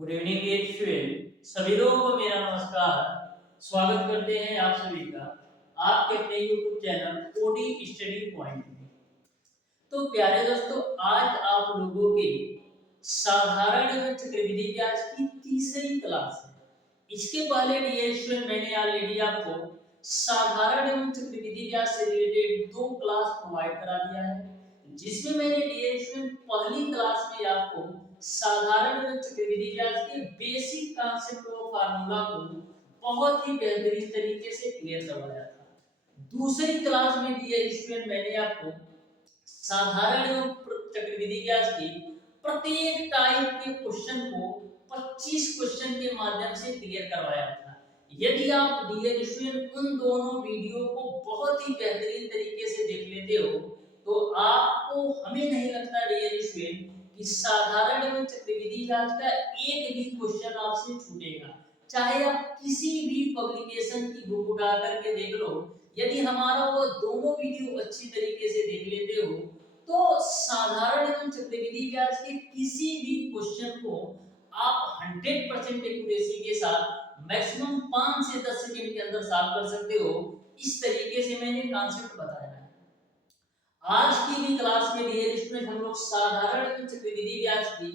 Good evening dear student, सभी लोगों को मेरा नमस्कार। स्वागत करते हैं आप सभी का आपके अपने YouTube channel OD study point में। तो प्यारे दोस्तों, आज आप लोगों के साधारण एवं चक्रवृद्धि ब्याज की तीसरी क्लास है। इसके पहले डियर स्टूडेंट मैंने ऑलरेडी आपको साधारण एवं चक्रवृद्धि ब्याज से रिलेटेड दो क्लास प्रोवाइड करा दिया है, जिसमें मैंने डियर स्टूडेंट पहली क्लास में आपको साधारण एवं चक्रवृद्धि ब्याज के बेसिक कॉन्सेप्ट और फार्मूला को बहुत ही बेहतरीन तरीके से क्लियर करवाया था। दूसरी क्लास में डियर स्टूडेंट मैंने आपको साधारण एवं चक्रवृद्धि ब्याज के प्रत्येक टाइप के क्वेश्चन को 25 क्वेश्चन के माध्यम से क्लियर करवाया था। यदि आप डियर स्टूडेंट उन दोनों वीडियो को बहुत ही बेहतरीन तरीके से देख लेते हो तो आपको हमें नहीं लगता डियर स्टूडेंट कि साधारण एवं चक्रवृद्धि ब्याज का एक भी क्वेश्चन आपसे छूटेगा। चाहे आप किसी भी पब्लिकेशन की बुक उठा करके देख लो, यदि हमारा वो दोनों वीडियो अच्छी तरीके से देख लेते हो तो साधारण एवं चक्रवृद्धि ब्याज के किसी भी क्वेश्चन को आप 100% एक्यूरेसी के साथ मैक्सिमम 5 से 10 सेकंड के अंदर सॉल्व कर सकते हो। इस तरीके से मैंने कॉन्सेप्ट बताया है। आज की भी क्लास में डियर स्टूडेंट हम लोग साधारण एवं चक्रवृद्धि ब्याज की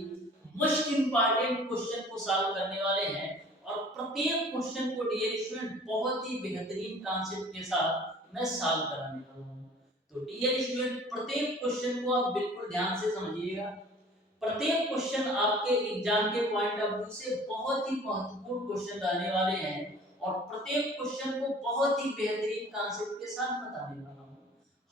मोस्ट इंपॉर्टेंट क्वेश्चन को सॉल्व करने वाले हैं और प्रत्येक क्वेश्चन को डियर स्टूडेंट बहुत ही बेहतरीन कॉन्सेप्ट के साथ मैं सॉल्व कराने वाला हूं। तो डियर स्टूडेंट, प्रत्येक क्वेश्चन को आप बिल्कुल ध्यान से समझिएगा। प्रत्येक क्वेश्चन आपके एग्जाम के पॉइंट ऑफ व्यू से बहुत ही महत्वपूर्ण क्वेश्चन रहने वाले हैं और प्रत्येक क्वेश्चन को बहुत ही बेहतरीन कॉन्सेप्ट के साथ बताने वाला हूं।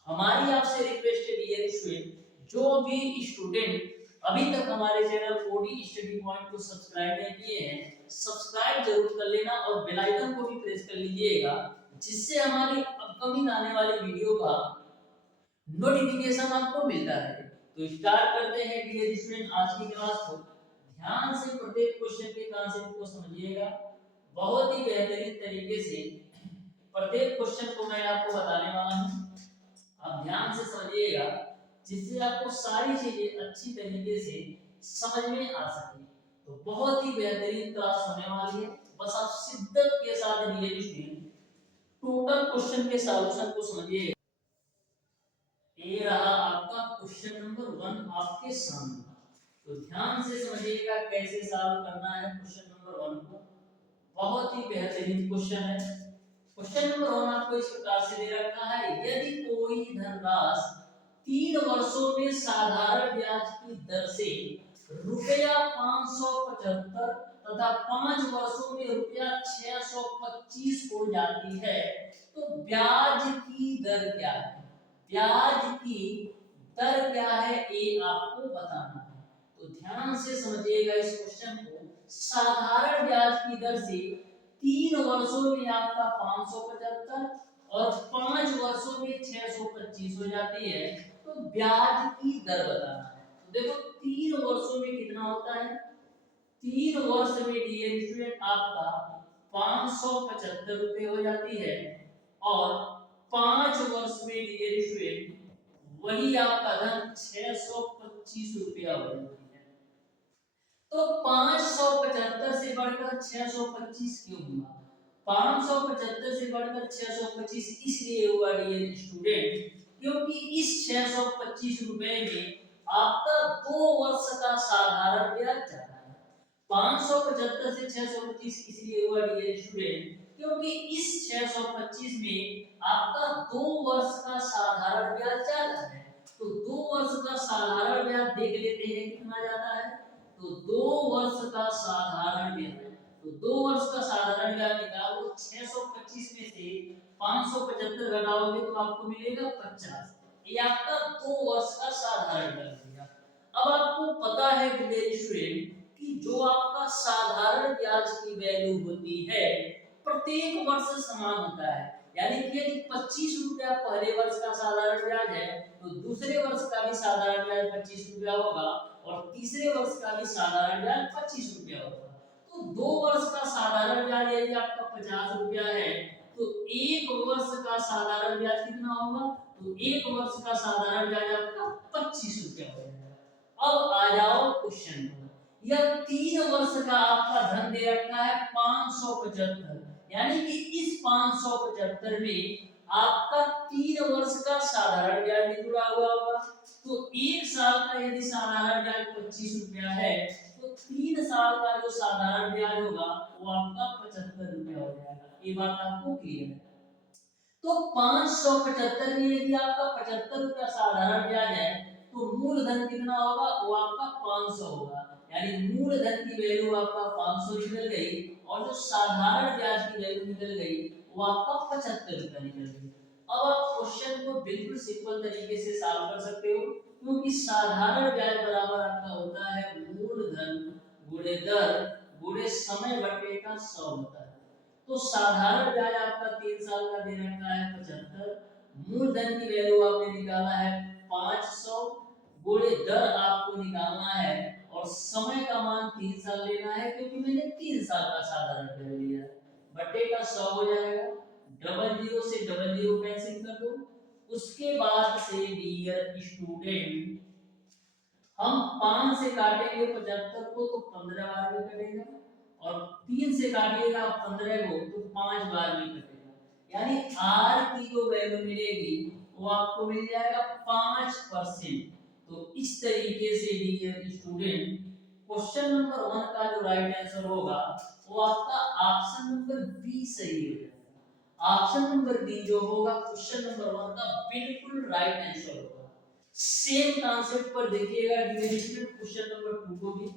हमारी आपसे रिक्वेस्ट है डियर स्टूडेंट, जो भी स्टूडेंट अभी तक हमारे चैनल ओडी स्टडी पॉइंट को सब्सक्राइब नहीं किए हैं, सब्सक्राइब जरूर कर लेना और बेल आइकन को भी प्रेस कर लीजिएगा, जिससे हमारी अपकमिंग आने वाली वीडियो का नोटिफिकेशन आपको मिलता रहे। तो स्टार्ट करते हैं डियर स्टूडेंट आज की क्लास को। ध्यान से प्रत्येक क्वेश्चन के कॉन्सेप्ट को समझिएगा बहुत ही बेहतरीन तरीके से। प्रत्येक क्वेश्चन को मैं आपको बताने वाला हूं, आप ध्यान से समझिएगा जिससे आपको सारी चीजें अच्छी तरीके से समझ में आ सके। तो बहुत ही बेहतरीन क्लास होने वाली है। बस आप शिद्दत के साथ डियर स्टूडेंट टोटल क्वेश्चन के सॉल्यूशन को समझिएगा। ये रहा आपका क्वेश्चन नंबर 1 आपके सामने। तो ध्यान से समझिएगा कैसे सॉल्व करना है क्वेश्चन नंबर 1 को। बहुत ही बेहतरीन क्वेश्चन है। क्वेश्चन नंबर 1 आपको इस प्रकार से दे रखा है, यदि कोई धनराशि 3 वर्षों में साधारण ब्याज की दर से रुपया 575 तथा 5 वर्षों में रुपया 625 हो जाती है, तो ब्याज की दर क्या है? ब्याज की दर क्या है ये आपको बताना है। तो ध्यान से समझिएगा इस क्वेश्चन को। साधारण ब्याज की दर से 3 वर्षों में आपका 575 और 5 वर्षों में 625 हो जाती है, तो ब्याज की दर बताना है। तो देखो 3 वर्षों में कितना होता है? 3 वर्ष में डियर स्टूडेंट आपका 575 रुपए हो जाती है और 5 वर्ष में डियर स्टूडेंट वही आपका धन 625 रुपया हो जाती है। तो 575 से बढ़कर 625 क्यों हुआ? 575 से बढ़कर 625 इसलिए हुआ डियर स्टूडेंट क्योंकि इस 625 रुपए में आपका 2 वर्ष का साधारण ब्याज जाता है। 575 से 625 इसलिए हुआ डियर स्टूडेंट क्योंकि इस 625 में आपका 2 वर्ष का साधारण ब्याज जाता है। तो 2 वर्ष का साधारण ब्याज देख लेते हैं कितना जाता है। तो 2 वर्ष का साधारण ब्याज, तो 2 वर्ष का साधारण ब्याज निकालो। 625 में से 575 घटाओगे तो आपको मिलेगा 50। ये आपका 2 वर्ष का साधारण ब्याज है। अब आपको पता है डियर स्टूडेंट कि जो आपका साधारण ब्याज की वैल्यू होती है प्रत्येक वर्ष समान होता है। यानी कि यदि 25 रुपया पहले वर्ष का साधारण ब्याज है तो दूसरे वर्ष का भी साधारण ब्याज 25 रुपया होगा और तीसरे वर्ष का भी साधारण ब्याज 25 रुपया होगा। तो 2 वर्ष का साधारण ब्याज यदि आपका 50 रुपया है तो 1 वर्ष का साधारण ब्याज कितना होगा? तो 1 वर्ष का साधारण ब्याज आपका 25 रुपया हो जाएगा। अब आ जाओ क्वेश्चन पर। यह 3 वर्ष का आपका धन दे रखा है 575, यानी कि इस 575 में आपका 3 वर्ष का साधारण ब्याज भी जुड़ा हुआ होगा। तो 1 साल का यदि साधारण ब्याज 25 रुपया है तो 3 साल का जो साधारण ब्याज होगा वो आपका 75 रुपया हो जाएगा। ये बात आपको क्लियर है। तो 575 में यदि आपका 75 रुपया साधारण ब्याज है तो मूलधन कितना होगा, वो आपका 500 होगा। यानी मूलधन की वैल्यू आपका 500 निकल गई और जो साधारण ब्याज की वैल्यू निकल गई वो आपका 75 रुपया निकल गई। अब आप क्वेश्चन को बिल्कुल सिंपल तरीके से सॉल्व कर सकते हो, क्योंकि साधारण ब्याज बराबर आपका होता है मूलधन गुणे दर गुणे समय बटे का 100 होता है। तो साधारण ब्याज आपका 3 साल का दे रखा है 75, मूलधन की वैल्यू आपने निकाला है 500 गुणे दर आपको निकालना है और समय का मान 3 साल लेना है, क्योंकि मैंने 3 साल का साधारण ब्याज लिया है। बटे का 100 हो जाएगा, डबल जीरो से डबल जीरो कैंसिल कर दो। उसके बाद से डियर स्टूडेंट हम 5 से काटेंगे 75 को तो 15 बार में कटेगा, और 3 से काटिएगा 15 को तो 5 बार में कटेगा। यानी r की जो वैल्यू मिलेगी वो आपको मिल जाएगा 5%। तो इस तरीके से डियर स्टूडेंट क्वेश्चन नंबर 1 का जो राइट आंसर होगा वो आपका ऑप्शन नंबर बी सही हो जाएगा। ऑप्शन नंबर बी जो होगा क्वेश्चन नंबर 1 का बिल्कुल राइट आंसर होगा। सेम कॉन्सेप्ट पर देखिएगा डिविजन क्वेश्चन नंबर 2 को भी,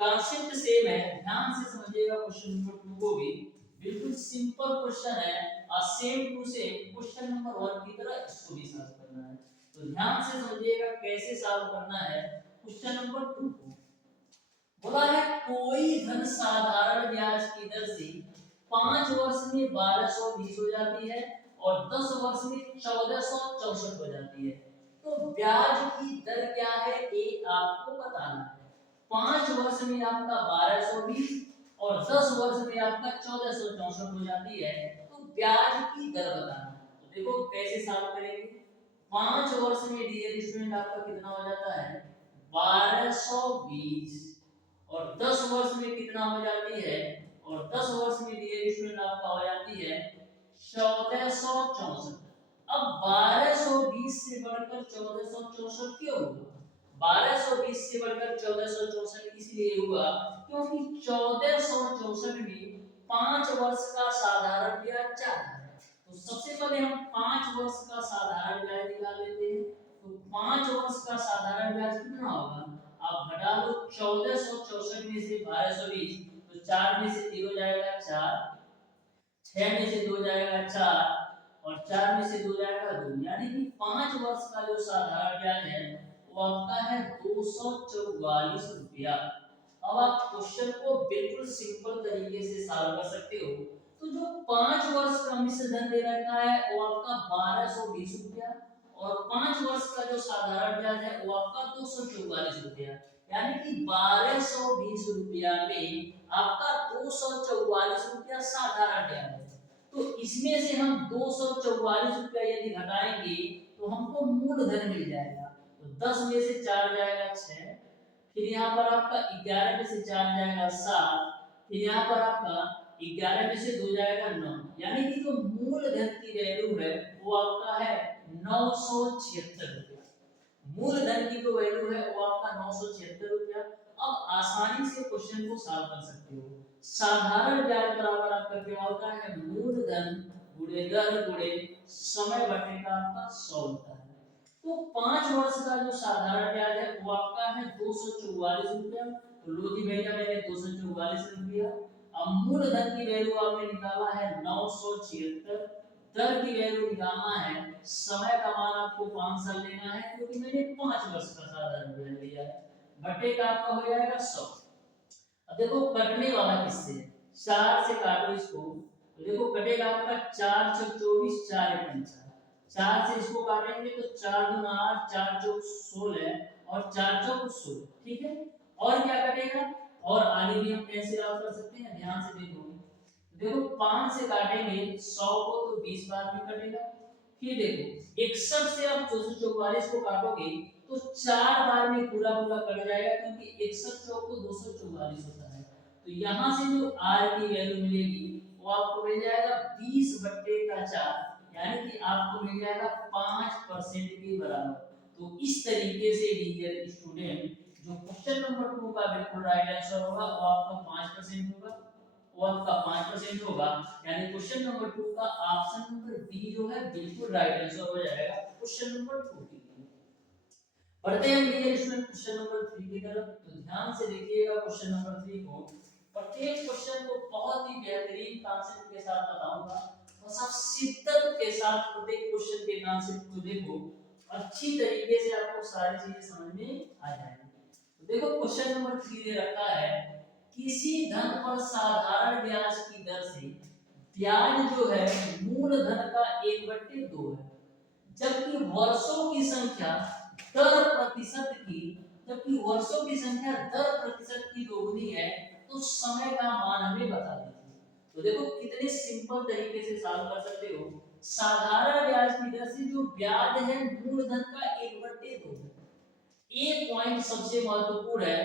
कॉन्सेप्ट सेम है, ध्यान से समझिएगा। क्वेश्चन नंबर 2 को भी बिल्कुल सिंपल क्वेश्चन है और same to same question number 1 की तरह इसको भी सॉल्व करना है। तो ध्यान से समझिएगा कैसे सॉल्व करना है क्वेश्चन नंबर 2 को। बोला है कोई धन साधारण ब्याज की दर से 5 वर्ष में 1220 हो जाती है और 10 वर्ष में 1464 हो जाती है। तो ब्याज की दर क्या है ये आपको बताना है। 5 वर्ष में आपका 1220 और 10 वर्ष में आपका 1464 हो जाती है, तो ब्याज की दर बताना है। तो देखो कैसे सॉल्व करेंगे। 5 वर्ष में डियर स्टूडेंट आपका कितना हो जाता है 1220 और 10 वर्ष में कितना हो जाती है, और 10 वर्ष में डियर स्टूडेंट आपका हो जाती है 1464। अब 1220 से बढ़कर 1464 क्यों हुआ? 1220 से बढ़कर 1464 इसलिए हुआ क्योंकि 1464 में 5 वर्ष का साधारण ब्याज 4 है। तो सबसे पहले हम 5 वर्ष का साधारण ब्याज निकाल लेते हैं। तो 5 वर्ष का साधारण ब्याज कितना होगा, आप घटा लो 1464 में से 1220, तो 4 में से 0 जाएगा 4, 6 में से 2 जाएगा 4 और 4 में से 2 जाएगा 2, यानी कि 5 वर्ष का जो साधारण ब्याज है वो आपका है 244 रुपया। अब आप क्वेश्चन को बिल्कुल सिंपल तरीके से सॉल्व कर सकते हो। तो जो 5 वर्ष का मिश्र धन दे रखा है वो आपका 1220 रुपया और 5 वर्ष का जो साधारण ब्याज है वो आपका 244 रुपया, यानी कि 1220 रुपया में आपका 244 रुपया साधारण ब्याज है। तो इसमें से हम 244 रुपया यदि घटाएंगे तो हमको मूलधन मिल जाएगा। तो 10 में से 4 जाएगा 6, फिर यहाँ पर आपका 11 में से 4 जाएगा 7, फिर यहाँ पर आपका 11 में से 2 जाएगा 9, यानी कि जो मूलधन की वैल्यू है वो आपका है 976 रुपया। मूलधन की जो वैल्यू है वो आपका 976 रुपया। अब आसानी से क्वेश्चन को सॉल्व कर सकते हो। साधारण ब्याज बराबर आपका क्या होता है मूलधन गुणे दर गुणे समय बटे का आपका 100 होता है। तो 5 वर्ष का जो साधारण ब्याज है वो आपका है 244 रुपया। तो लो जी भैया मैंने 244 लिख दिया। अब मूलधन की वैल्यू आपने निकाला है 976, दर की वैल्यू निकालना है, समय का मान आपको 5 साल लेना है क्योंकि मैंने 5 वर्ष का साधारण ब्याज लिया है। बटे का आपका हो जाएगा 100। अब देखो कटने वाला किससे है, 4 से काटो इसको तो देखो कटेगा आपका 4 चौक 24, 4 एक 50, 4 से इसको काटेंगे तो 4 दूना 8, 4 चौक 16 और 4 चौक 16, ठीक है। और क्या कटेगा, और आगे भी हम कैंसिल आउट कर सकते हैं, ध्यान से देखो। देखो 5 से काटेंगे 100 को तो 20 बार में कटेगा। फिर देखो 61 से आप 444 को काटोगे तो 4 बार में पूरा पूरा कट जाएगा, क्योंकि 61 चौक को 244 होता है। तो यहाँ से जो r की वैल्यू मिलेगी वो आपको मिल जाएगा 20/4, यानी कि आपको मिल जाएगा 5% के बराबर। तो इस तरीके से डियर स्टूडेंट जो क्वेश्चन नंबर 2 का बिल्कुल राइट आंसर होगा वो आपका 5% होगा, वो आपका 5% होगा, यानी क्वेश्चन नंबर 2 का ऑप्शन नंबर बी जो है बिल्कुल राइट आंसर हो जाएगा क्वेश्चन नंबर 2 के लिए। बढ़ते हैं डियर स्टूडेंट क्वेश्चन नंबर 3 की तरफ। तो ध्यान से देखिएगा क्वेश्चन नंबर 3 को। प्रत्येक क्वेश्चन को बहुत ही बेहतरीन कॉन्सेप्ट के साथ बताऊंगा, बस आप शिद्दत के साथ प्रत्येक क्वेश्चन के कॉन्सेप्ट को देखो, अच्छी तरीके से आपको सारी चीजें समझ में आ जाएंगी। तो देखो क्वेश्चन नंबर 3 दे रखा है, किसी धन पर साधारण ब्याज की दर से ब्याज जो है मूलधन का 1/2 है, जबकि वर्षों की संख्या दर प्रतिशत की जबकि वर्षों की संख्या दर प्रतिशत की दोगुनी है, तो समय का मान हमें बता दीजिए। तो देखो कितने सिंपल तरीके से सॉल्व कर सकते हो। साधारण ब्याज की दर से जो ब्याज है मूलधन का 1/2 है। एक पॉइंट सबसे महत्वपूर्ण है,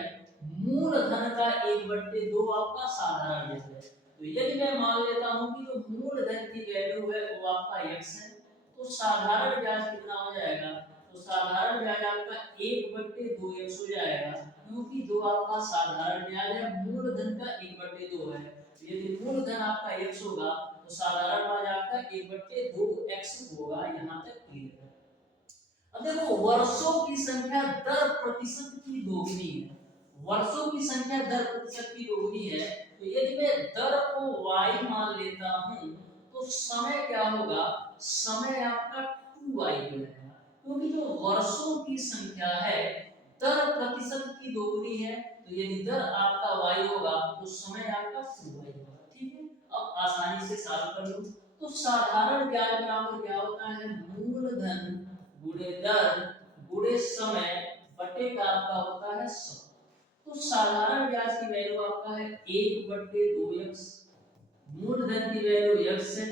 मूलधन का 1/2 आपका साधारण ब्याज है। तो यदि मैं मान लेता हूं कि जो मूलधन की वैल्यू है वो आपका x है, तो साधारण ब्याज कितना हो जाएगा? तो साधारण ब्याज आपका 1/2 x हो जाएगा, क्योंकि जो आपका साधारण ब्याज है मूलधन का 1/2 है। तो यदि मूलधन आपका x होगा तो साधारण ब्याज आपका 1/2 x होगा। यहां तक क्लियर है। अब देखो वर्षों की संख्या दर प्रतिशत की दोगुनी है, वर्षों की संख्या दर प्रतिशत की दोगुनी है, तो यदि मैं दर को y मान लेता हूं तो समय क्या होगा? समय आपका 2y हो जाएगा, क्योंकि जो वर्षों की संख्या है दर प्रतिशत की दोगुनी है, तो यदि दर आपका y होगा तो समय आपका 2y होगा। ठीक है, अब आसानी से सॉल्व कर लो। तो साधारण ब्याज बराबर क्या होता है? मूलधन गुणे दर गुणे समय बटे का आपका होता है 100। तो साधारण ब्याज की वैल्यू आपका है 1/2x, मूलधन की वैल्यू x है,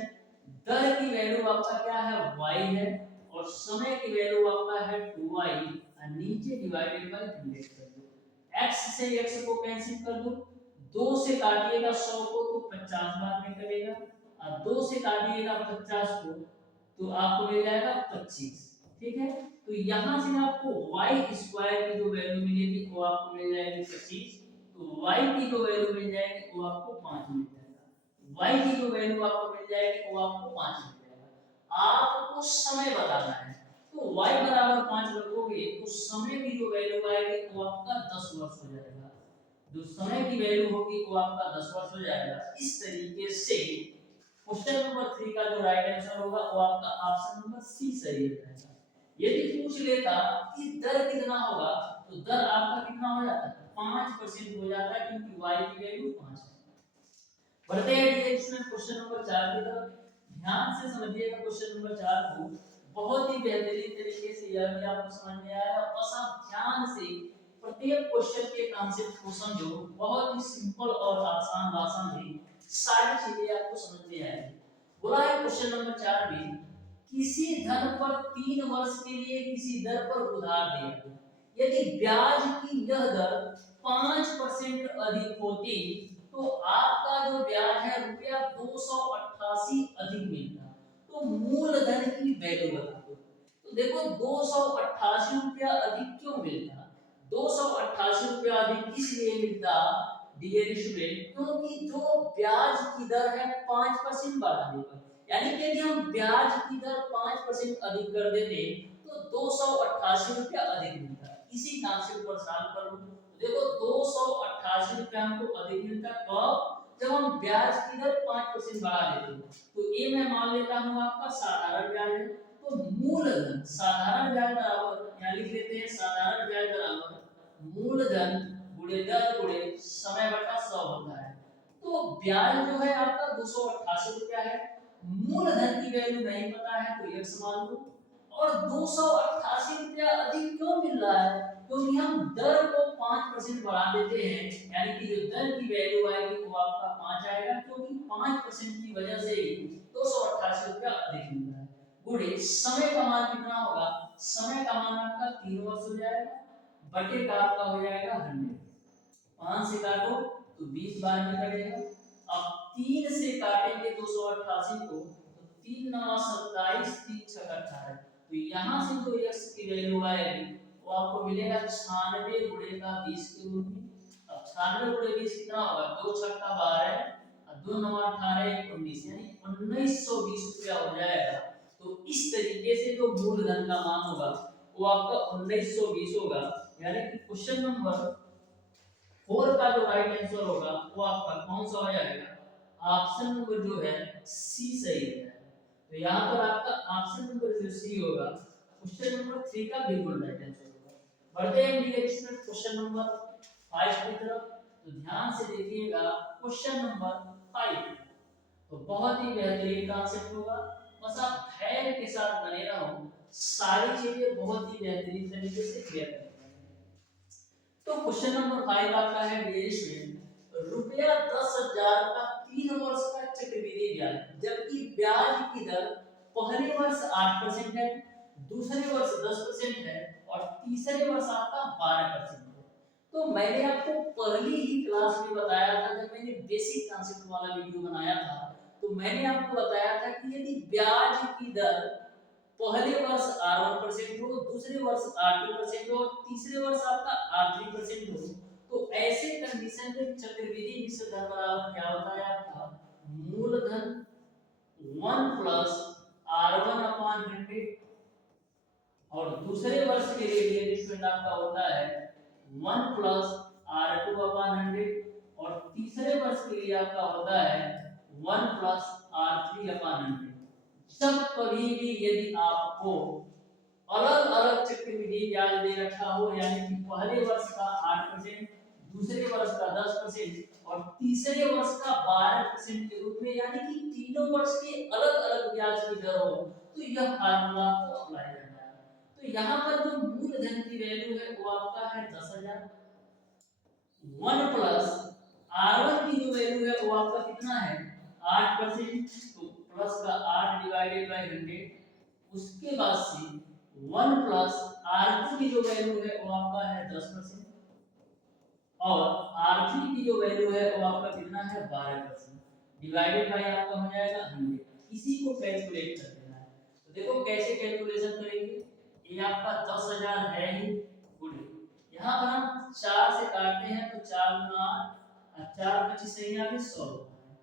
दर की वैल्यू आपका क्या है? y है, और समय की वैल्यू आपका है 2y, और नीचे डिवाइडेड बाय 100 कर दो। x से x को कैंसिल कर दो, 2 से काटिएगा 100 को तो 50 बार में करेगा, और 2 से काटिएगा 50 को तो आपको मिल जाएगा 25। ठीक है, तो यहां से आपको y स्क्वायर की जो वैल्यू मिलेगी वो आपको मिल जाएगी 25, तो y की जो वैल्यू मिल जाएगी वो आपको 5 मिल जाएगा, y की जो वैल्यू आपको मिल जाएगी वो आपको 5 मिल जाएगा। आपको समय बताना है, तो y बराबर 5 रखोगे तो समय की जो वैल्यू आएगी वो आपका 10 वर्ष हो जाएगा, जो समय की वैल्यू होगी वो आपका 10 वर्ष हो जाएगा। इस तरीके से क्वेश्चन नंबर 3 का जो राइट आंसर होगा वो आपका ऑप्शन नंबर सी सही हो जाएगा। यदि पूछ लेता कि दर कितना होगा, तो दर आपका कितना हो जाता है? 5% हो जाता है, क्योंकि y की वैल्यू 5 है। बढ़ते हैं ये इसमें क्वेश्चन नंबर 4 की तरफ। ध्यान से समझिएगा क्वेश्चन नंबर 4 को, बहुत ही बेहतरीन तरीके से यह भी आपको समझ में आया। बस आप ध्यान से प्रत्येक क्वेश्चन के कॉन्सेप्ट को समझो, बहुत ही सिंपल और आसान भाषा में सारी चीजें आपको समझ में आएगी। बोला है क्वेश्चन नंबर 4 में, किसी धन पर 3 वर्ष के लिए किसी दर पर उधार दिया, यदि ब्याज की यह दर 5% अधिक होती तो आपका जो ब्याज है रुपया 288 अधिक मिलता, तो मूलधन की वैल्यू बता दो। तो देखो 288 रुपया अधिक क्यों मिलता? 288 रुपया अधिक इसलिए मिलता डियर स्टूडेंट, क्योंकि जो ब्याज की दर है 5% बढ़ाने पर, यानी कि यदि हम ब्याज की दर 5% अधिक कर देते तो 288 रुपया अधिक मिलता। इसी कॉन्सेप्ट पर सॉल्व कर लो। देखो 288 रुपया हमको अधिक मिलता कब? जब हम ब्याज की दर 5% बढ़ा देते। तो ये मैं मान लेता हूं आपका साधारण ब्याज है, तो मूलधन साधारण ब्याज बराबर यहां लिख लेते हैं, साधारण ब्याज बराबर मूलधन गुणे दर गुणे समय बटा 100 होता है। तो ब्याज जो है आपका 288 रुपया है, मूलधन की वैल्यू नहीं पता है तो x मान लो, और 288 रुपया अधिक क्यों मिल रहा है? क्योंकि हम दर को 5% बढ़ा देते हैं, यानी कि जो दर की वैल्यू आएगी वो आपका 5 आएगा, क्योंकि 5% की वजह से 288 रुपया अधिक मिल रहा है। गुणे समय का मान कितना होगा? समय का मान आपका 3 वर्ष हो जाएगा, बटे का आपका हो जाएगा 100। 5 से काटो तो 20 बार में कटेगा। अब 3 से काटेंगे 288 को, तो 3 9 27, 3 6 18। तो यहाँ से जो x की वैल्यू आएगी वो आपको मिलेगा 96 गुणे का 20 के रूप में। अब 96 गुणे 20 कितना होगा, 2 छक्का 12 और 2 9 18 1 19, यानी 1920 रुपया हो जाएगा। तो इस तरीके से जो मूलधन का मान होगा वो आपका 1920 होगा। यानी कि क्वेश्चन नंबर 4 का जो राइट आंसर होगा वो आपका कौन सा हो जाएगा, ऑप्शन नंबर जो है सी सही है। तो यहाँ पर आपका ऑप्शन नंबर जो सी होगा क्वेश्चन नंबर 3 का बिल्कुल राइट आंसर होगा। बढ़ते हैं डियर स्टूडेंट क्वेश्चन नंबर 5 की तरफ। तो ध्यान से देखिएगा क्वेश्चन नंबर 5। तो बहुत ही बेहतरीन कॉन्सेप्ट होगा, बस आप धैर्य के साथ बने रहो, सारी चीजें बहुत ही बेहतरीन तरीके से क्लियर करेंगे। तो क्वेश्चन नंबर 5 आपका है रुपया 10,000 का 3 वर्ष का चक्रवृद्धि ब्याज, जबकि ब्याज की दर पहले वर्ष 8% है, दूसरे वर्ष 10% है और तीसरे वर्ष आपका 12% है। तो मैंने आपको पहली ही क्लास में बताया था, जब मैंने बेसिक कॉन्सेप्ट वाला वीडियो बनाया था, तो मैंने आपको बताया था कि यदि ब्याज की दर पहले वर्ष 8% हो, दूसरे वर्ष 8% हो और तीसरे वर्ष आपका 8% हो, तो ऐसे कंडीशन में चक्रवृद्धि मिश्र दर बराबर क्या होता है आपका मूलधन 1 प्लस R1 अपॉन 100 और दूसरे वर्ष के लिए स्टूडेंट आपका होता है 1 प्लस R2 अपॉन 100 और तीसरे वर्ष के लिए आपका होता है 1 प्लस R3 अपॉन 100। जब कभी भी यदि आपको अलग अलग चक्रवृद्धि ब्याज दे रखा हो, यानी कि पहले वर्ष का 8%, दूसरे वर्ष का 10% और तीसरे वर्ष का 12% के रूप में, यानी कि तीनों वर्ष के अलग अलग ब्याज की दर हो, तो यह फार्मूला आपको अप्लाई करना है। तो यहाँ पर जो मूलधन की वैल्यू है वो आपका है 10,000। 1 प्लस R1 की जो वैल्यू है वो आपका कितना है 8%, तो प्लस का 8 डिवाइडेड बाय 100। उसके बाद से 1 प्लस R2 की जो वैल्यू है वो आपका है 10% और R3 की जो वैल्यू है वो आपका कितना है 12%, डिवाइडेड बाय आपका हो जाएगा 100। इसी को कैलकुलेट कर देना है। तो देखो कैसे कैलकुलेशन करेंगे, ये आपका 10,000 है ही गुणे, यहाँ पर हम 4 से काटते हैं तो 4 गुना 8 4 25 सही आ गए 100,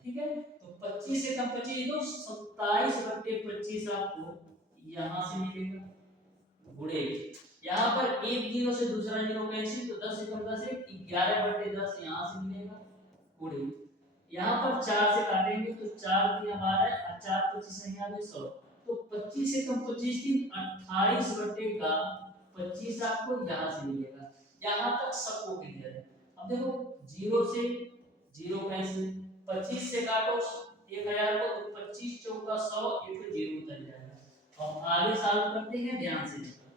ठीक है। तो 25 से कम 25 तो 27/25 आपको यहाँ से मिलेगा गुणे, यहाँ पर एक जीरो से दूसरा जीरो कैंसिल, तो 10 से कम 10 11/10 यहाँ से मिलेगा गुणे, यहाँ पर 4 से काटेंगे तो 4 3 12 और 4 25 सही आ गए 100। तो 25 से कम 25 3 28/25 आपको यहाँ से मिलेगा। यहाँ तक सबको क्लियर है। अब देखो जीरो से जीरो कैंसिल, 25 से काटो 1000 को तो 25 चौका 100, ये तो जीरो उतर जाएगा। अब आगे सॉल्व करते हैं, ध्यान से देखो।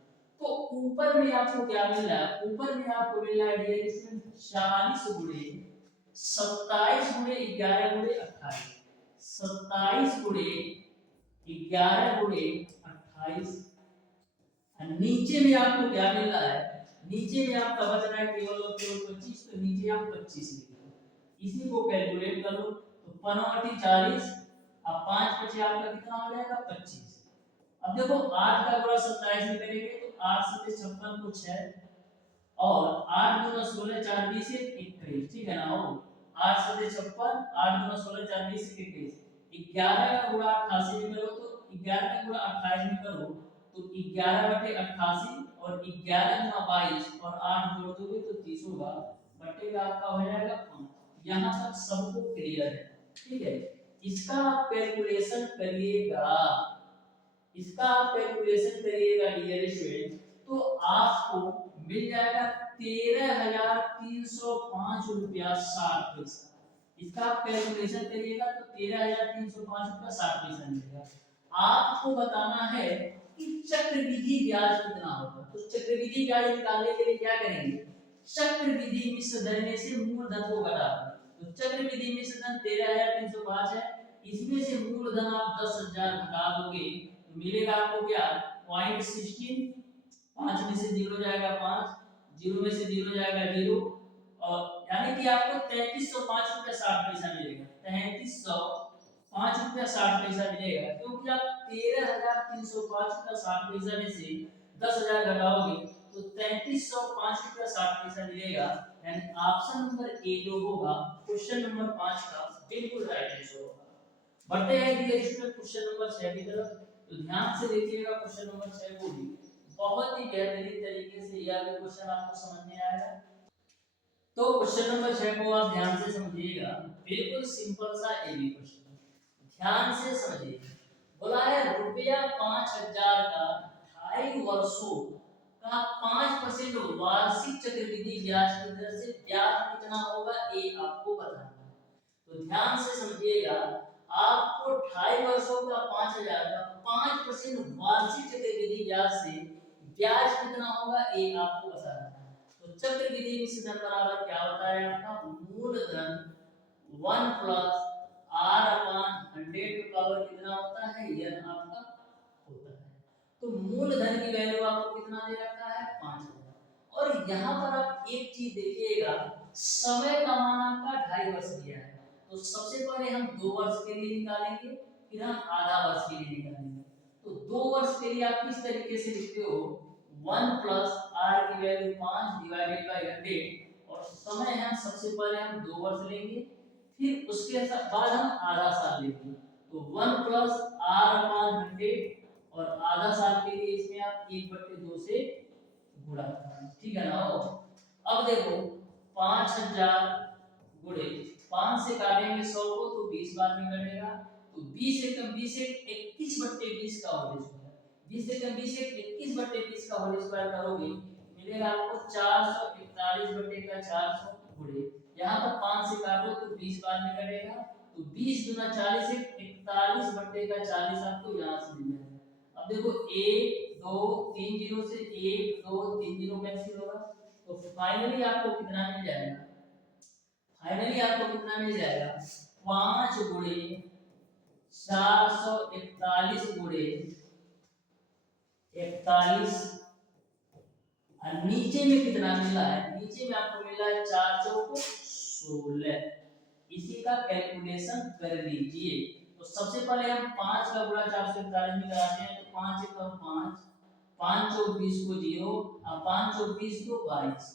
तो ऊपर में आपको क्या मिल रहा है, ऊपर में आपको मिल रहा है डियर स्टूडेंट 40 गुणे 27 गुणे 11 गुणे 28, 27 गुणे 11 गुणे 28। नीचे में आपको क्या मिल रहा है, नीचे में आपका बच रहा है केवल और केवल 25, तो नीचे आप 25 लिख दो, इसी को कैलकुलेट कर लो। तो 5 40 अब 5 बचे आपका कितना हो जाएगा 25। अब देखो 8 का गुणा 27 में करेंगे तो 8 7 56 को 6 और 8 दूना 16 4 20 21, ठीक है ना हो। 8 7 56, 8 दूना 16 4 20 21, 11 का गुणा 88 में करो तो 11 का गुणा 28 में करो तो 11/88 और 11 गुणा 22 और 8 जोड़ दोगे तो 30 होगा, बटे का आपका हो जाएगा 5। यहाँ तक सबको क्लियर है, ठीक है। इसका आप कैलकुलेशन करिएगा, इसका आप कैलकुलेशन करिएगा डियर स्टूडेंट, तो आपको मिल जाएगा 13,305 रुपया 60 पैसा। इसका आप कैलकुलेशन करिएगा तो 13,305 रुपया 60 पैसा मिलेगा। आपको बताना है कि चक्रवृद्धि ब्याज कितना होगा। तो चक्रवृद्धि ब्याज निकालने के लिए क्या करेंगे, चक्रवृद्धि मिश्र दर में से मूलधन को घटा दो। तो चक्रवृद्धि मिश्र धन 13,305 है, इसमें से मूलधन आप 10,000 घटा दोगे, मिलेगा आपको क्या 0.16 5 में से 0 जाएगा 5, 0 में से 0 जाएगा 0, और यानी कि आपको 3305 रुपया 60 पैसा मिलेगा। 3305 रुपया 60 पैसा मिलेगा, क्योंकि आप 13,305 रुपया 60 पैसा में से 10,000 घटाओगे तो 3305 रुपया 60 पैसा मिलेगा। यानी ऑप्शन नंबर ए जो होगा क्वेश्चन नंबर 5 का बिल्कुल राइट आंसर होगा। बढ़ते हैं डियर स्टूडेंट क्वेश्चन नंबर 6 की तरफ। तो ध्यान से देखिएगा क्वेश्चन नंबर 6 को भी बहुत ही बेहतरीन तरीके से यह भी क्वेश्चन आपको समझ में आएगा। तो क्वेश्चन नंबर 6 को आप ध्यान से समझिएगा, बिल्कुल सिंपल सा एबी क्वेश्चन, ध्यान से समझिए। बोला है रुपया 5,000 का 2.5 वर्षों का 5% वार्षिक चक्रवृद्धि ब्याज की दर से ब्याज कितना होगा ये आपको बताना है। तो ध्यान से समझिएगा, आपको 2.5 वर्षों का 5,000 का 5% वार्षिक चक्रवृद्धि ब्याज से ब्याज कितना होगा ये आपको बताना है। तो चक्रवृद्धि मिश्रण बराबर क्या होता है आपका मूलधन 1 प्लस r अपॉन 100 का पावर कितना होता है n आपका होता है। तो मूलधन की वैल्यू आपको कितना दे रखा है 5,000। और यहाँ पर आप एक चीज देखिएगा, समय का मान आपका 2.5 वर्ष दिया है। तो सबसे पहले हम 2 वर्ष के लिए निकालेंगे, फिर हम आधा वर्ष के लिए निकालेंगे। तो 2 वर्ष के लिए आप किस तरीके से लिखते हो 1 प्लस r की वैल्यू 5 डिवाइडेड बाय 100, और समय हम सबसे पहले हम 2 वर्ष लेंगे, फिर उसके बाद हम आधा साल लेंगे। तो 1 प्लस r अपॉन 100 और आधा साल के लिए इसमें आप 1/2 से गुणा करें, ठीक है ना। अब देखो 5,000 गुणे 5 से काटेंगे 100 को तो 20 बार में कटेगा। तो 20 एकम 20 एक 21/20 का होल स्क्वायर, 20 एकम 20 एक 21/20 का होल स्क्वायर करोगे मिलेगा आपको 441/400 गुणे यहाँ पर 5 से काटो तो 20 बार में कटेगा। तो 20 गुना 40 एक 41/40 आपको यहाँ से मिल जाएगा। अब देखो 1 2 3 जीरो से 1 2 3 जीरो कैंसिल होगा, तो फाइनली आपको कितना मिल जाएगा, फाइनली आपको कितना मिल जाएगा 5 गुणे 441 गुणे 41, और नीचे में कितना मिला है, नीचे में आपको मिला है 4 चौको 16। इसी का कैलकुलेशन कर लीजिए। तो सबसे पहले हम 5 का गुणा 441 में कराते हैं। तो 5 एकम 5, 5 चौक 20 को 0 और 5 चौक 20 को 22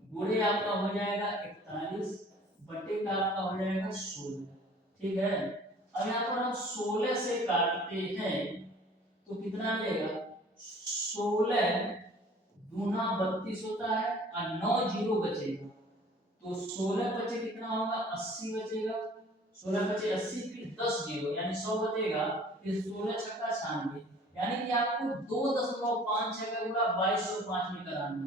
गुणे आपका हो जाएगा 41 बटे का आपका हो जाएगा 16, ठीक है। अब यहाँ पर हम 16 से काटते हैं तो कितना मिलेगा 16 दूना 32 होता है और 9 जीरो बचेगा। तो 16 बचे कितना होगा 80 बचेगा, 16 बचे 80 फिर 10 जीरो यानी 100 बचेगा, फिर 16 छक्का 96 यानी कि आपको 2.56 का गुणा 2205 में कराना है।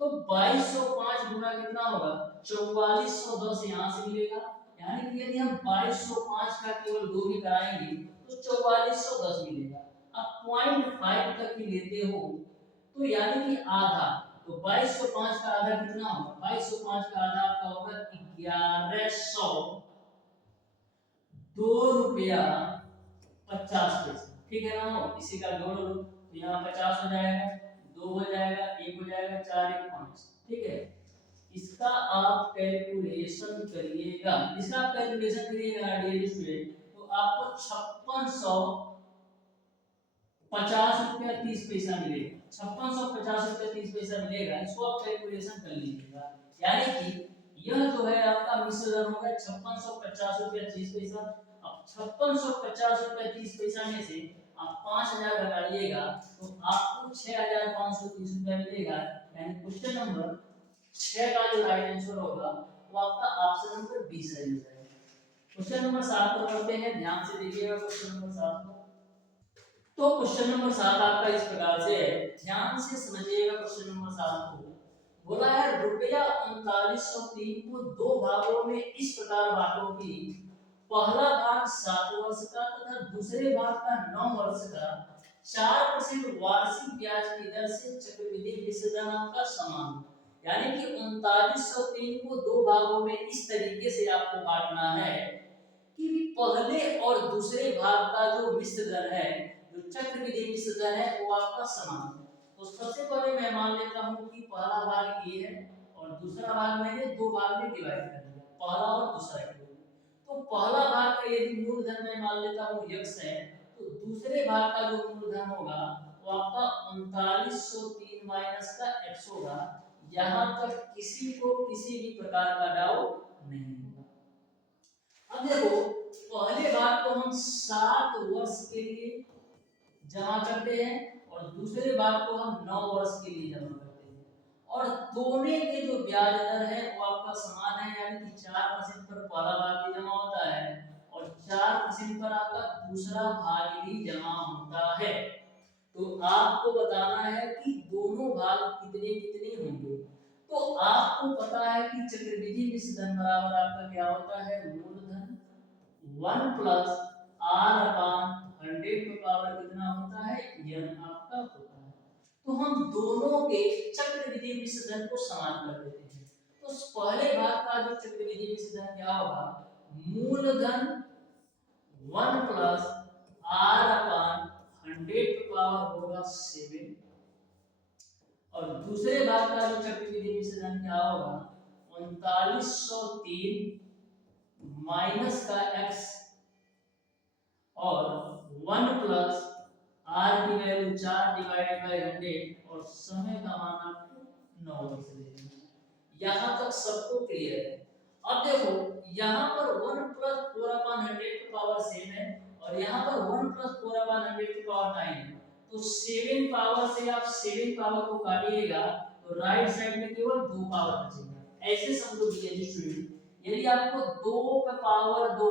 तो 2205 गुणा कितना होगा 4410 यहाँ से मिलेगा। यानी कि यदि हम 2205 का केवल 2 भी कराएंगे तो 4410 मिलेगा। अब 0.5 तक ही लेते हो तो यानी कि आधा, तो 2205 का आधा कितना होगा 2205 का आधा आपका होगा 1102 रुपया 50 पैसे, ठीक है ना। इसी का जोड़ लो तो यहाँ 50 हो जाएगा, 2 हो जाएगा, 1 हो जाएगा, 4 1 5, ठीक है। इसका आप कैलकुलेशन करिएगा, इसका आप कैलकुलेशन करिएगा डियर स्टूडेंट तो आपको 5650 रुपया 30 पैसा मिलेगा, 5650 रुपया 30 पैसा मिलेगा। इसको आप कैलकुलेशन कर लीजिएगा। यानी कि यह जो है आपका मिश्र दर होगा 5650 रुपया 30 पैसा। अब 5650 रुपया 30 पैसा में से आप 5000 घटाइएगा तो आपको 6530 रुपया मिलेगा। यानी क्वेश्चन नंबर 6 का जो राइट आंसर होगा वो आपका ऑप्शन नंबर बी सही हो जाएगा। क्वेश्चन नंबर 7 पर बढ़ते हैं, ध्यान से देखिएगा क्वेश्चन नंबर 7 को। तो क्वेश्चन नंबर 7 आपका इस प्रकार से है, ध्यान से समझिएगा क्वेश्चन नंबर 7 को। बोला है रुपया 3903 को 2 भागों में इस प्रकार बांटो कि पहला भाग 7 वर्ष का तथा दूसरे भाग का 9 वर्ष का 4% वार्षिक ब्याज की दर से चक्रवृद्धि विसर्जन का समान। यानी कि 3903 को 2 भागों में इस तरीके से आपको बांटना है कि पहले और दूसरे भाग का जो मिश्र दर है, जो चक्रवृद्धि मिश्र दर है वो आपका समान है। तो सबसे पहले मैं मान लेता हूँ कि पहला भाग ए है और दूसरा भाग मैंने दो भाग में डिवाइड कर दिया, पहला और दूसरा के लिए। तो पहला भाग का यदि मूलधन मैं मान लेता हूँ x है, तो दूसरे भाग का जो मूलधन होगा वो आपका 3903 माइनस का x होगा। यहाँ तक किसी को किसी भी प्रकार का डाउट नहीं होगा। अब देखो पहले भाग को हम 7 वर्ष के लिए जमा करते हैं और दूसरे भाग को हम 9 वर्ष के लिए जमा करते हैं, और दोनों के जो ब्याज दर है वो आपका समान है, यानी कि 4% पर पहला भाग भी जमा होता है और 4% पर आपका दूसरा भाग भी जमा होता है। तो आपको बताना है कि दोनों भाग कितने कितने होंगे। तो आपको पता है कि चक्रवृद्धि मिश्र धन बराबर आपका क्या होता है, मूलधन 1 प्लस r अपान 100 का पावर कितना होता है, n आपका होता है। तो हम दोनों के चक्रवृद्धि मिश्र धन को समान कर देते हैं। तो पहले भाग का जो चक्रवृद्धि मिश्र धन क्या होगा, मूलधन 1 प्लस r अपान 100 का पावर होगा 7, और दूसरे भाग का जो चक्रवृद्धि मिश्र धन क्या होगा, 3903 माइनस का x और 1 प्लस r की वैल्यू 4 डिवाइडेड बाय 100 और समय का मान आपको 9 वर्ष देना। यहाँ तक सबको क्लियर है। अब देखो यहाँ पर 1 प्लस 4 अपॉन 100 की पावर 7 है और यहाँ पर 1 प्लस 4 अपॉन 100 की पावर 9 है। तो 7 पावर से आप 7 पावर को काटिएगा तो राइट साइड में केवल 2 पावर बचेगा। ऐसे समझो स्टूडेंट, यदि आपको 2 पे पावर 2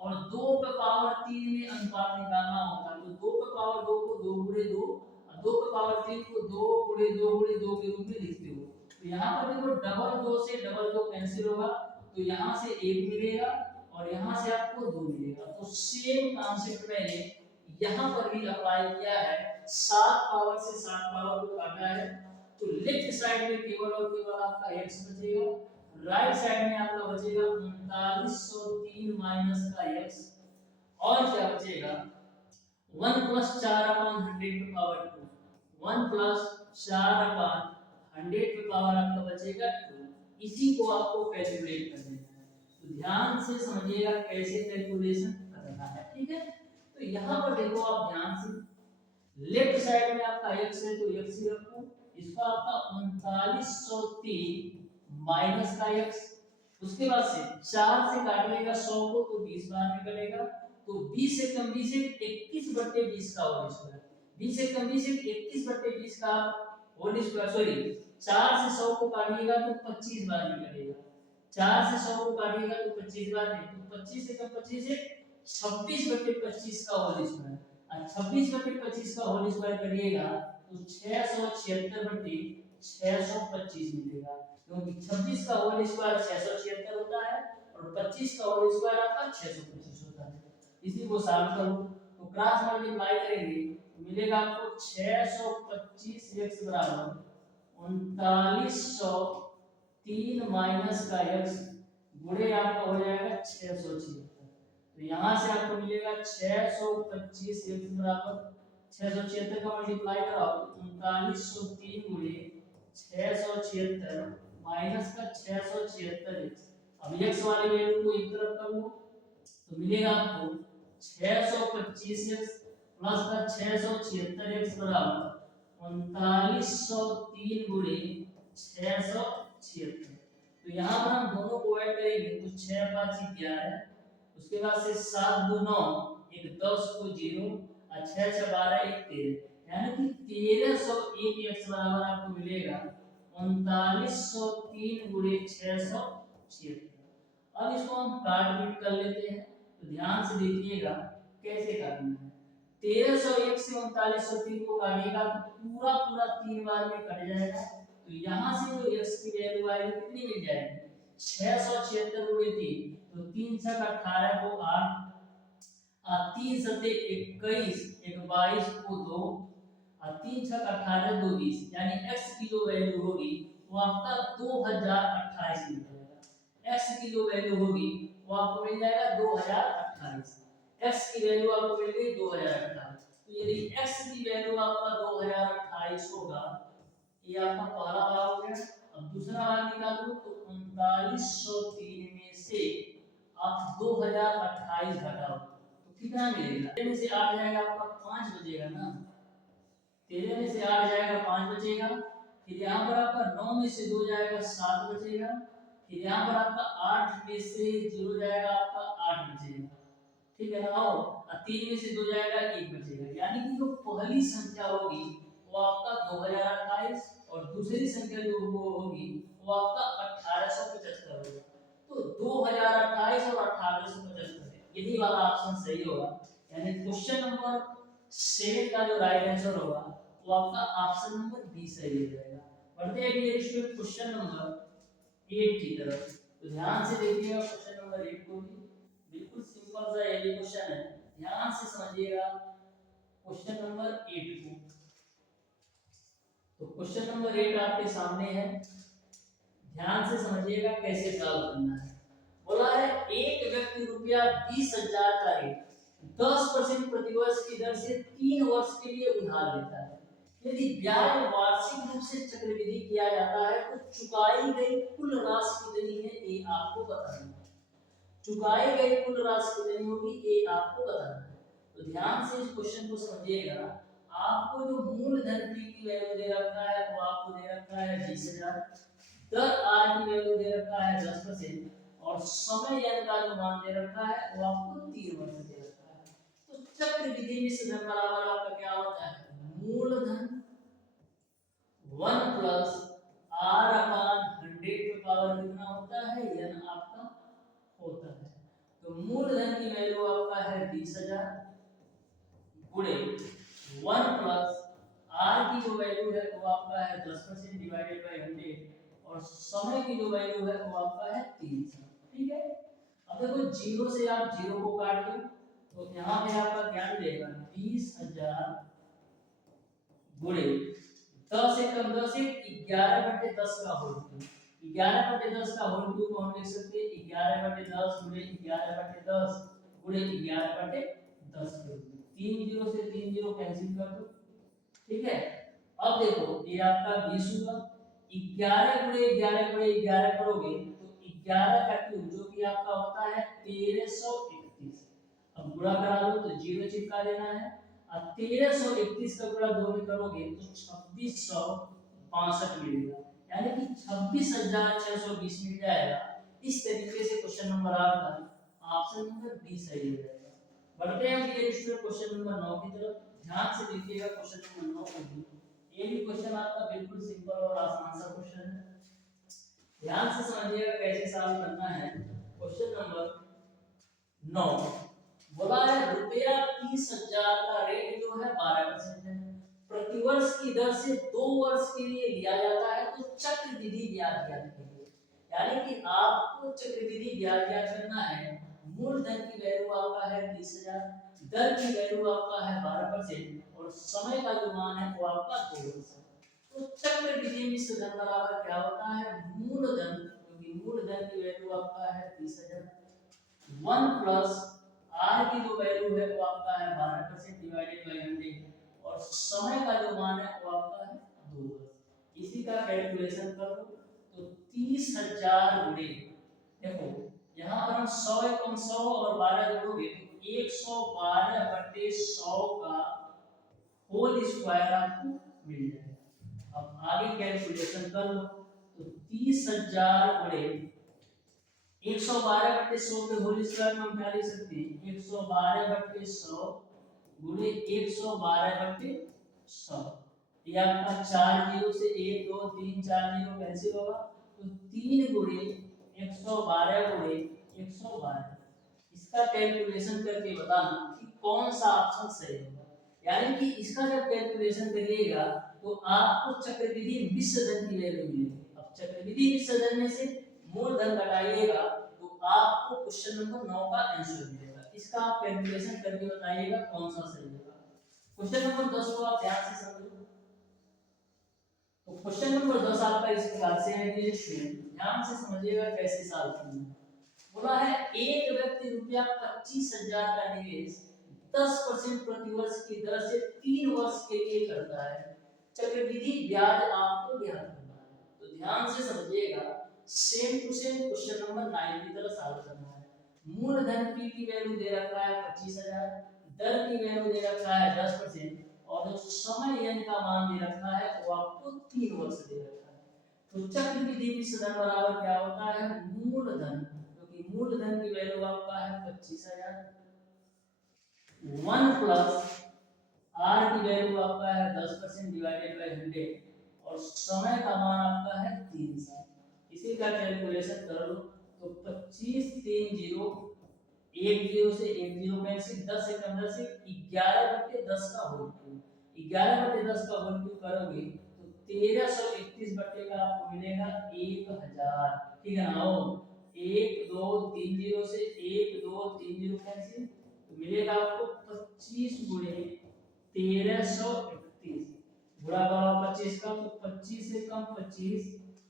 और 2 पे पावर 3 में अनुपात निकालना होगा तो 2 पे पावर 2 को 2 गुणे 2 और 2 पे पावर 3 को 2 गुणे 2 गुणे 2 के रूप में लिखते हो। तो यहाँ पर देखो डबल 2 से डबल 2 कैंसिल होगा तो यहाँ से 1 मिलेगा और यहाँ से आपको 2 मिलेगा। तो सेम कॉन्सेप्ट मैंने यहाँ पर भी अप्लाई किया है, 7 पावर से 7 पावर को काटा है तो लेफ्ट साइड में केवल और केवल आपका x बचेगा, राइट साइड में आपका बचेगा 3903 माइनस का x और क्या बचेगा 1 प्लस 4 अपॉन 100 की पावर 2, 1 प्लस 4 अपॉन 100 की पावर आपका बचेगा 2। इसी को आपको कैलकुलेट कर देना है, तो ध्यान से समझिएगा कैसे कैलकुलेशन करना है, ठीक है। तो यहाँ पर देखो आप ध्यान से, लेफ्ट साइड में आपका x है तो x ही रखो, इसका आपका 3903 माइनस का x, उसके बाद से 4 से काटिएगा 100 को तो 20 बार निकलेगा, तो 20 से कम 20 से 21/20 का होल स्क्वायर, 20 से कम 20 से 21/20 का होल स्क्वायर, सॉरी 4 से 100 को काटिएगा तो 25 बार निकलेगा, 4 से 100 को काटिएगा तो 25 बार नहीं, तो 25 से कम 25 से 26/25 का होल स्क्वायर, और 26/25 का होल स्क्वायर करिएगा तो 676/625 मिलेगा, क्योंकि 26 का होल स्क्वायर 676 होता है और 25 का होल स्क्वायर आपका 625 होता है। इसी को सॉल्व करो तो क्रॉस मल्टीप्लाई करेंगे तो मिलेगा आपको 625x बराबर 3903 माइनस का x गुणे आपका हो जाएगा 676। तो यहाँ से आपको मिलेगा 625x बराबर 676 का मल्टीप्लाई कराओ तो 3903 गुणे 676 माइनस का 676x। अब x वाले वैल्यू को एक तरफ कर लो तो मिलेगा आपको 625x प्लस का 676x बराबर 3903 गुणे 676। तो यहाँ पर हम दोनों को ऐड करेंगे तो 6 5 11, उसके बाद से 7 2 9, एक 10 को 0 और 6 6 12 एक 13, यानी कि 1301 x बराबर आपको मिलेगा 3903 गुणे 676। अब इसको हम काट पीट कर लेते हैं तो ध्यान से देखिएगा कैसे काटना है। 1301 से 3903 को काटिएगा तो पूरा पूरा 3 बार में कट जाएगा, तो यहाँ से जो x की वैल्यू आएगी कितनी मिल जाएगी 676 गुणे 3, तो 3 6 18 को 8 और 3 7 21, एक 22 को 2 और 3 6 18 2 20, यानी x की जो वैल्यू होगी वो आपका 2028 मिल जाएगा। x की जो वैल्यू होगी वो आपको मिल जाएगा 2028, x की वैल्यू आपको मिल गई 2028। तो यदि x की वैल्यू आपका 2028 होगा, ये आपका पहला भाग हो गया। अब दूसरा भाग निकालो तो 3903 में से आप 2028 घटाओ तो कितना मिलेगा? 13 में से 8 जाएगा आपका 5 बचेगा ना, 13 में से 8 जाएगा 5 बचेगा। फिर यहाँ पर आपका 9 में से 2 जाएगा 7 बचेगा। फिर यहाँ पर आपका 8 में से 0 जाएगा आपका 8 बचेगा, ठीक है ना। और 3 में से 2 जाएगा 1 बचेगा। यानी कि जो पहली संख्या होगी वो आपका 2028 और दूसरी संख्या जो वो होगी वो आपका 1875 होगा। तो 2028 और 1875 यही वाला ऑप्शन सही होगा। यानी क्वेश्चन नंबर 7 का जो राइट आंसर होगा वो आपका ऑप्शन नंबर बी सही हो जाएगा। बढ़ते हैं डियर स्टूडेंट क्वेश्चन नंबर 8 की तरफ। तो ध्यान से देखिएगा क्वेश्चन नंबर 8 को भी, बिल्कुल सिंपल सा ये क्वेश्चन है, ध्यान से समझिएगा क्वेश्चन नंबर 8 को। तो क्वेश्चन नंबर 8 आपके सामने है, ध्यान से समझिएगा कैसे सॉल्व करना है। बोला है एक व्यक्ति रुपया 20,000 का रेट 10% प्रतिवर्ष की दर से 3 वर्ष के लिए उधार लेता है। यदि ब्याज वार्षिक रूप से चक्रवृद्धि किया जाता है तो चुकाई गई कुल राशि कितनी है ये आपको बताना है। चुकाई गई कुल राशि कितनी होगी ये आपको बताना है। तो ध्यान से इस क्वेश्चन को समझिएगा। आपको जो मूलधन की वैल्यू दे रखा है वो आपको दे रखा है 20,000, दर आर की वैल्यू दे रखा है 10% और समय n का जो मान दे रखा है वो आपको 3 वर्ष दे रखा है। तो चक्रवृद्धि मिश्र धन बराबर आपका क्या होता है? मूलधन 1 प्लस r अपान 100 का पावर कितना होता है? n आपका होता है। तो मूलधन की वैल्यू आपका है 20,000 गुणे 1 प्लस r की जो वैल्यू है वो आपका है 10% डिवाइडेड बाय 100 और समय की जो वैल्यू है वो आपका है 300, ठीक है। अब देखो जीरो से आप जीरो को काट दो तो यहाँ पे आपका क्या मिलेगा? 20,000 गुणे 10 एकम 10 11/10 का होल क्यूब। 11/10 का होल क्यूब को हम लिख सकते हैं 11/10 गुणे 11/10 गुणे 11/10 के रूप में। 3 जीरो से 3 जीरो कैंसिल कर दो, ठीक है। अब देखो ये आपका 20 हुआ, 11 गुणे 11 गुणे 11 करोगे तो 11 का क्यूब जो कि आपका होता है 1331। अब गुणा करा लो तो जीरो चिपका देना है। अब 1331 का गुणा 2 में करोगे तो 2665 मिलेगा, यानी कि 26,620 मिल जाएगा। इस तरीके से क्वेश्चन नंबर 8 का ऑप्शन नंबर बी सही हो जाएगा। बढ़ते हैं डियर स्टूडेंट क्वेश्चन नंबर 9 की तरफ। ध्यान से देखिएगा क्वेश्चन नंबर 9 को भी। ये भी क्वेश्चन आपका बिल्कुल सिंपल और आसान सा क्वेश्चन है। ध्यान से समझिएगा कैसे सॉल्व करना है। क्वेश्चन नंबर 9 बोला है रुपया 30,000 का रेट जो है 12% है, प्रतिवर्ष की दर से 2 वर्ष के लिए लिया जाता है तो चक्रवृद्धि ब्याज ज्ञात कीजिए। यानी कि आपको चक्रवृद्धि ब्याज ज्ञात करना है। मूलधन की वैल्यू आपका है 30,000, दर की वैल्यू आपका है 12% और समय का जो मान है वो आपका 2 वर्ष है। तो चक्रवृद्धि मिश्र धन बराबर क्या होता है? मूलधन, क्योंकि मूलधन की वैल्यू आपका है 30,000 1 प्लस r की जो वैल्यू है वो आपका है 12% डिवाइडेड बाय 100 और समय का जो मान है वो आपका है 2 वर्ष। इसी का कैलकुलेशन कर लो तो 30,000 गुणे, देखो यहाँ पर हम 100 एकम 100 और 12 जोड़ोगे तो 112/100 का होल स्क्वायर आपको मिल जाएगा। अब आगे कैलकुलेशन कर लो तो 30,000 गुणे 112/100 के होल स्क्वायर में हम क्या लिख सकते हैं? 112/100 गुणे 112/100। ये आपका 4 जीरो से 1 2 3 4 जीरो कैंसिल होगा तो 3 गुणे 112 गुणे 112। इसका कैलकुलेशन करके बताना कि कौन सा ऑप्शन सही होगा। यानी कि इसका जब कैलकुलेशन करिएगा तो आपको चक्रवृद्धि मिश्र धन की वैल्यू मिलेगी। अब चक्रवृद्धि मिश्र धन में से मूलधन घटाइएगा तो आपको क्वेश्चन नंबर 9 का आंसर मिलेगा। इसका आप कैलकुलेशन करके बताइएगा कौन सा सही होगा। क्वेश्चन नंबर 10 को आप ध्यान से समझो। तो क्वेश्चन नंबर 10 आपका इस प्रकार से है कि स्टूडेंट ध्यान से समझिएगा कैसे सॉल्व करना है। बोला है एक व्यक्ति रुपया 25,000 का निवेश 10% प्रतिवर्ष की दर से 3 वर्ष के लिए करता है। चक्रवृद्धि ब्याज आपको ज्ञात करना है, तो ध्यान से समझिएगा। Same to same question number 9 की तरह सॉल्व करना है। मूलधन की वैल्यू दे रखा है 25,000, दर की वैल्यू दे रखा है 10% और जो समय n का मान दे रखा है वो आपको 3 वर्ष दे रखा है। तो चक्रवृद्धि मिश्र धन बराबर क्या होता है? मूलधन, क्योंकि मूलधन की वैल्यू आपका है 25,000, 1 प्लस आर की वैल्यू आपका है 10% डिवाइडेड बाय 100 और समय का मान आपका है 3 साल। इसी का कैलकुलेशन कर लो तो 25 3 0 1 0 से 1 0 कैंसिल, 10 से 15 से 11/10 का होल क्यूब, 11/10 का होल क्यूब करोगे तो 1331 बटे का आपको मिलेगा 1000। ठीक है ना? 1 2 3 0 से 1 2 3 0 कैंसिल तो मिलेगा आपको 25 गुणे 1331 बुरा करो 25 का तो 25 से कम 25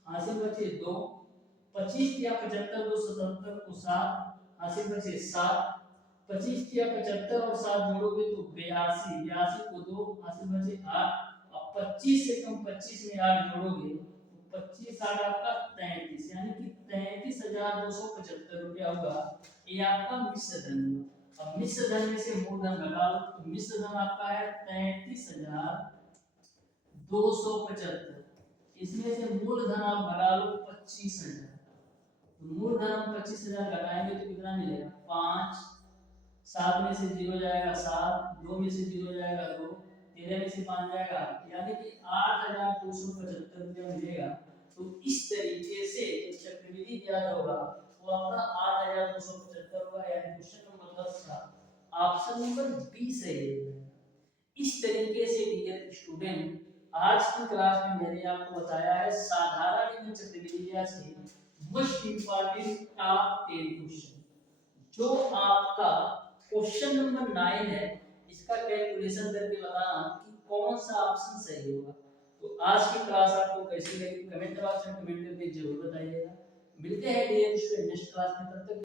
हासिल बचे 2, 25 या 75 2 77 को 7 हासिल बचे 7, 25 या 75 और 7 जोड़ोगे तो 82, 82 को 2 हासिल बचे 8। अब 25 से कम 25 में 8 जोड़ोगे तो 25 8 आपका 33, यानी कि 33,275 रुपया होगा। ये आपका मिश्र धन हुआ। अब मिश्र धन में से मूलधन घटा लो तो मिश्र धन आपका है 33,275, इसमें से मूलधन आप घटा लो 25,000, तो मूलधन हम 25,000 घटाएंगे तो कितना मिलेगा? 5, 7 में से 0 जाएगा 7, 2 में से 0 जाएगा 2, 13 में से 5 जाएगा, यानी कि 8,275 रुपया मिलेगा। तो इस तरीके से जो चक्रवृद्धि ब्याज होगा वो आपका 8,275 होगा, यानी क्वेश्चन नंबर 10 का ऑप्शन नंबर बी सही है। इस तरीके से डियर स्टूडेंट, आज की क्लास में मैंने आपको बताया है साधारण चक्रवृद्धि ब्याज के मोस्ट इंपॉर्टेंट टॉप 10 क्वेश्चन। जो आपका क्वेश्चन नंबर 9 है इसका कैलकुलेशन करके बताना कि कौन सा ऑप्शन सही होगा। तो आज की क्लास आपको कैसी लगी कमेंट बॉक्स में कमेंट करके जरूर बताइएगा। मिलते हैं डियर स्टूडेंट नेक्स्ट क्लास में, तब तक